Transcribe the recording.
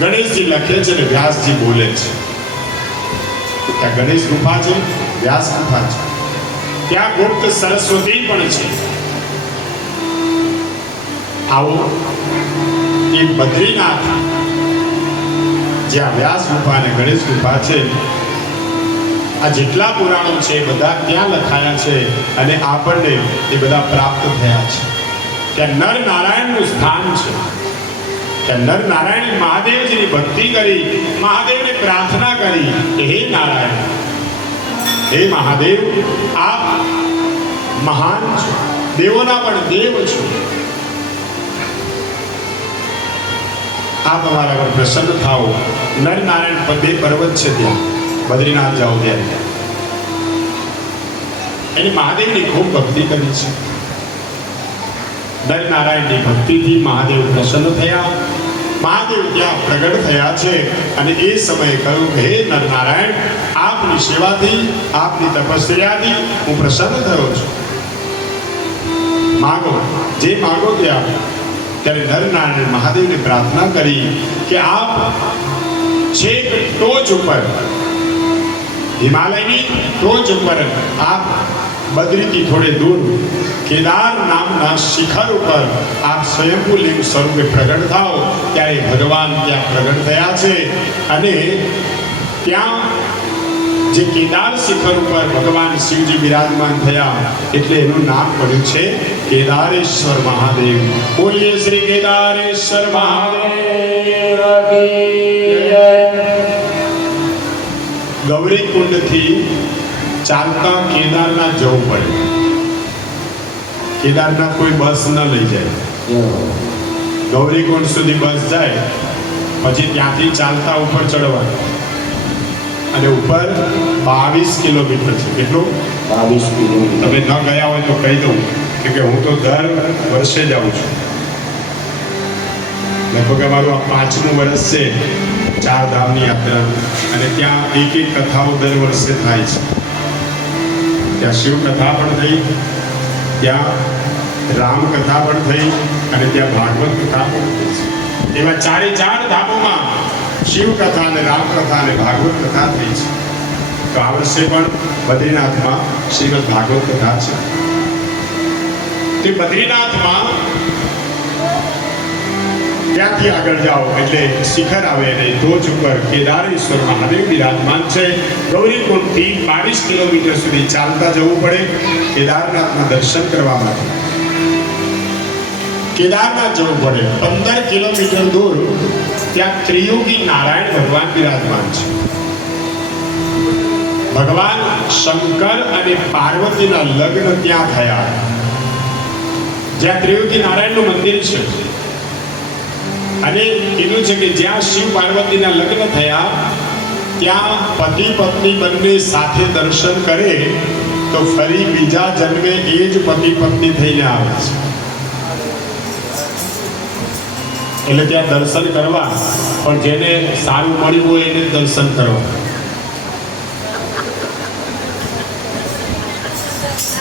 ગણેશજી લખે છે ને વ્યાસજી બોલે છે. ત્યાં ગણેશ ગુફા છે, વ્યાસ ગુફા છે. ત્યાં ગુપ્ત સરસ્વતી પણ છે. આવો, એ બદ્રીનાથ, જ્યાં વ્યાસ ગુફા અને ગણેશ ગુફા છે, આ જેટલા પુરાણો છે બધા ત્યાં લખાયા છે અને આપણને એ બધા પ્રાપ્ત થયા છે. ત્યાં નર નારાયણનું સ્થાન છે. નર નારાયણ મહાદેવજીની ભક્તિ કરી, મહાદેવને પ્રાર્થના કરી હે નારાયણ, હે મહાદેવ, આપ મહાન છો, દેવોના પણ દેવ છો. આપ અમારા પર પ્રસન્ન થાઓ. નર નારાયણ પદે પર્વત છે ત્યાં. બદ્રીનાથ જાઓ ત્યારે. એની મહાદેવની ખૂબ ભક્તિ કરી છે. નર નારાયણની ભક્તિથી મહાદેવ પ્રસન્ન થયા. મહાદેવ ત્યાં પ્રગટ થયા છે. અને એ સમયે કહ્યું, હે નરનારાયણ, આપની સેવાથી, આપની તપસ્યાથી હું પ્રસન્ન થયો છું. માગો, જે માગો તે આપો. ત્યારે નરનારાયણ મહાદેવને પ્રાર્થના કરી કે આપ છેક ટોચ ઉપર, હિમાલયની ટોચ ઉપર આપ બદ્રીથી થોડે દૂર કેદાર નામના શિખર ઉપર આપ સ્વયંભૂ લિંગ સ્વરૂપે પ્રગટ થાઓ. ત્યારે ભગવાન ત્યાં પ્રગટ થયા છે અને ત્યાં જે કેદાર શિખર ઉપર ભગવાન શિવજી બિરાજમાન થયા એટલે એનું નામ પડ્યું છે કેદારેશ્વર મહાદેવ. બોલીએ શ્રી કેદારેશ્વર મહાદેવ ગૌરી કુંડથી ચાલતા કેદારનાથ જવું પડે. કેદારનાથ કોઈ બસ ન લઈ જાય. ગૌરીકુંડ સુધી બસ જાય પછી ત્યાંથી ચાલતા ઉપર ચડવાનું. અને ઉપર બાવીસ કિલોમીટર છે. કેટલું? બાવીસ કિલોમીટર. તમે ન ગયા હોય તો કહી દઉં કે હું તો દર વર્ષે જાઉં છું. લગભગ અમારું આ પાંચમું વર્ષ છે ચાર ધામની યાત્રા અને ત્યાં એક એક કથાઓ દર વર્ષે થાય છે. ત્યાં શિવ કથા પણ થઈ ત્યાં રામ કથા પણ થઈ અને ત્યાં ભાગવત કથા પણ થઈ એવા ચારે ચાર ધામોમાં શિવકથા અને રામકથા અને ભાગવત કથા થઈ છે. તો આ વર્ષે પણ બદ્રીનાથમાં શ્રીમદ ભાગવત કથા છે. તે બદ્રીનાથમાં ત્યાંથી આગળ જાઓ એટલે શિખર આવે અને ટોચ ઉપર કેદારેશ્વર મહાદેવ બિરાજમાન છે. ગૌરીકુંડથી બાવીસ કિલોમીટર સુધી ચાલતા જવું પડે. કેદારનાથના દર્શન કરવા માટે. કેદારનાથ જવું પડે. પંદર કિલોમીટર દૂર ત્યાં ત્રિયુગી નારાયણ ભગવાન બિરાજમાન છે. ભગવાન શંકર અને પાર્વતીના લગ્ન ત્યાં થયા. જ્યાં ત્રિયુગી નારાયણનું મંદિર છે. અને કીધું છે કે જ્યાં શિવ પાર્વતીના લગ્ન થયા, ત્યાં પતિ પત્ની બંને સાથે દર્શન કરે, તો ફરી બીજા જન્મે એ જ પતિ પત્ની થઈને આવે છે. એટલે ત્યાં દર્શન કરવા. પણ જેને સારું મળ્યું હોય એને દર્શન કરવા.